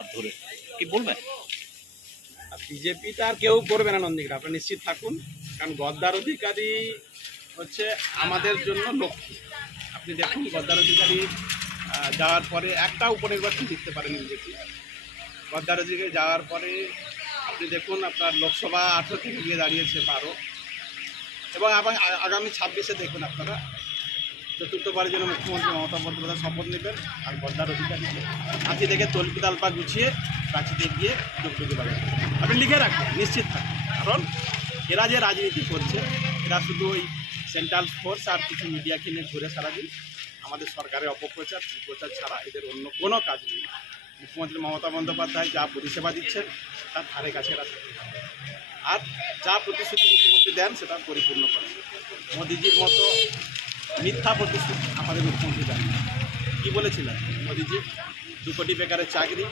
ধরে। কি বলবেন বিজেপিটা আর কেউ করবে না নন্দীগ্রাম আপনি নিশ্চিত থাকুন, কারণ গদ্দার অধিকারী হচ্ছে আমাদের জন্য লক্ষ্য আপনি দেখুন, গদ্দার অধিকারী যাওয়ার পরে একটা উপনির্বাচন জিততে পারেন বিজেপি। গদ্দার অধিকারী যাওয়ার পরে আপনি দেখুন, আপনার লোকসভা আঠেরো থেকে গিয়ে দাঁড়িয়েছে বারো। এবং আবার আগামী ছাব্বিশে দেখুন আপনারা চতুর্থবারের জন্য মুখ্যমন্ত্রী মমতা বন্দ্যোপাধ্যায় শপথ নেবেন আর গদ্দার অধিকারী হাতি থেকে তল্পি তালপা গুছিয়ে রাঁচিতে গিয়ে ডুগডুগি বাজাবে আপনি লিখে রাখুন নিশ্চিত থাকুন কারণ এরা যে রাজনীতি করছে, এরা শুধু ওই সেন্ট্রাল ফোর্স আর কিছু মিডিয়াকে নিয়ে ঘুরে সারাদিন আমাদের সরকারের অপপ্রচার প্রচার ছাড়া এদের অন্য কোনো কাজ নেই। মুখ্যমন্ত্রী মমতা বন্দ্যোপাধ্যায় যা পরিষেবা দিচ্ছেন, তার ধারে কাছে এরা আর যা প্রতিশ্রুতি মুখ্যমন্ত্রী দেন, সেটা পরিপূর্ণ করেন। মোদিজির মতো মিথ্যা প্রতিশ্রুতি আমাদের মুখ্যমন্ত্রী দেন। কি বলেছিলেন? মোদিজি, দু কোটি বেকারের চাকরি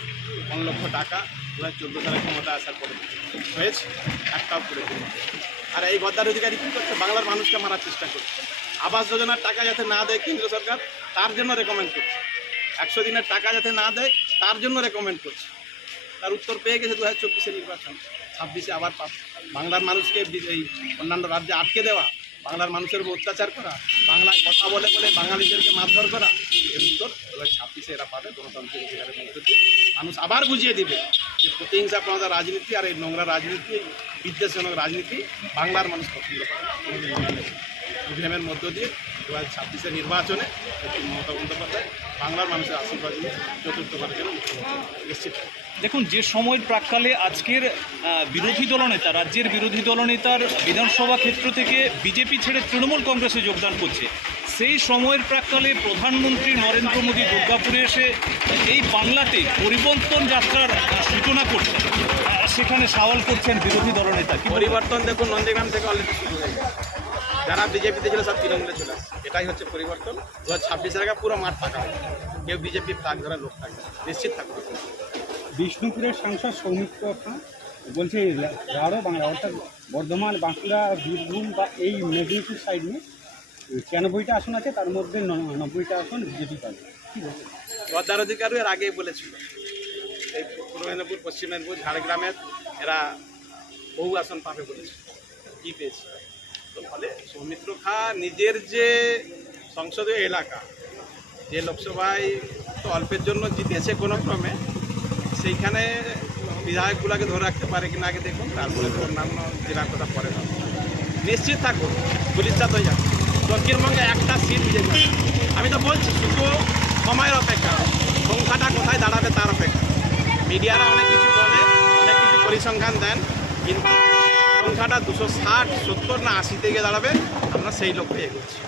পনেরো লক্ষ টাকা, দু হাজার চোদ্দ সালে ক্ষমতা আসার পরে হয়েছে, একটাও করে দিল আর এই গদ্দার অধিকারী কী করছে? বাংলার মানুষকে মারার চেষ্টা করছে। আবাস যোজনার টাকা যাতে না দেয় কেন্দ্র সরকার, তার জন্য রেকমেন্ড করছে। একশো দিনের টাকা যাতে না দেয়, তার জন্য রেকমেন্ড করছে। তার উত্তর পেয়ে গেছে দু হাজার চব্বিশে নির্বাচন। ছাব্বিশে আবার বাংলার মানুষকে এই অন্যান্য রাজ্যে আটকে দেওয়া। বাংলার মানুষের উপর অত্যাচার করা, বাংলায় কথা বলে বলে বাঙালিদেরকে মারধর করা, এর উত্তর হাজার ছাব্বিশে এরা পাবে গণতান্ত্রিক অধিকারের মধ্য দিয়ে। মানুষ আবার বুঝিয়ে দিবে যে প্রতিহিংসা আপনাদের রাজনীতি আর এই নোংরা রাজনীতি, বিদ্বেষজনক রাজনীতি বাংলার মানুষ পছন্দ করে। ইভিএমের মধ্য দিয়ে দু হাজার ছাব্বিশের নির্বাচনে মমতা বন্দ্যোপাধ্যায় বাংলার মানুষের আশীর্বাদ নিয়ে চতুর্থবারের জন্য মুখ্যমন্ত্রী। নিশ্চিত। দেখুন যে সময়ের প্রাককালে আজকের বিরোধী দলনেতা রাজ্যের বিরোধী দলনেতার বিধানসভা ক্ষেত্র থেকে বিজেপি ছেড়ে তৃণমূল কংগ্রেসে যোগদান করছে। সেই সময়ের প্রাককালে প্রধানমন্ত্রী নরেন্দ্র মোদী দুর্গাপুরে এসে এই বাংলাতে পরিবর্তন যাত্রার সূচনা করছেন। সেখানে সওয়াল করছেন বিরোধী দলনেতা পরিবর্তন দেখুন নন্দীগ্রাম থেকে অলরেডি শুরু হয়ে গেছে। যারা বিজেপিতে ছিল সব তৃণমূলে চলে আসছে। এটাই হচ্ছে পরিবর্তন। দু হাজার ছাব্বিশের আগে পুরো মাঠ ফাঁকা হবে কেউ বিজেপির ফ্লাগ ধরা লোক থাকবে নিশ্চিত থাকবে। বিষ্ণুপুরের সাংসদ সৌমিত্র বলছে রাঢ় বাংলা অর্থাৎ বর্ধমান বাঁকুড়া বীরভূম বা এই মেদিনীপুর সাইড নিয়ে ছিয়ানব্বইটা আসন আছে তার মধ্যে নব্বইটা আসন বিজেপি পাবে। কি গদ্দার অধিকারও এর আগেই বলেছিল। এই পূর্ব মেদিনীপুর পশ্চিম মেদিনীপুর ঝাড়গ্রামের এরা বহু আসন পাবে বলেছিল কি পেয়েছে? ফলে সৌমিত্র খা নিজের যে সংসদীয় এলাকা, যে লোকসভায় তো অল্পের জন্য জিতেছে কোনো ক্রমে, সেইখানে বিধায়কগুলোকে ধরে রাখতে পারে কিনা আগে দেখুন, তারপরে অন্যান্য জেলার কথা পরে। নিশ্চিত থাকুন পুলিশটা তো যাবে দক্ষিণবঙ্গে একটা সিট পাবে। আমি তো বলছি, শুধু সময়ের অপেক্ষা, সংখ্যাটা কোথায় দাঁড়াবে তার অপেক্ষা মিডিয়ারা অনেক কিছু বলে, অনেক কিছু পরিসংখ্যান দেন, কিন্তু সংখ্যাটা দুশো ষাট সত্তর না আশিতে গিয়ে দাঁড়াবে আমরা সেই লক্ষ্যে এগোচ্ছি.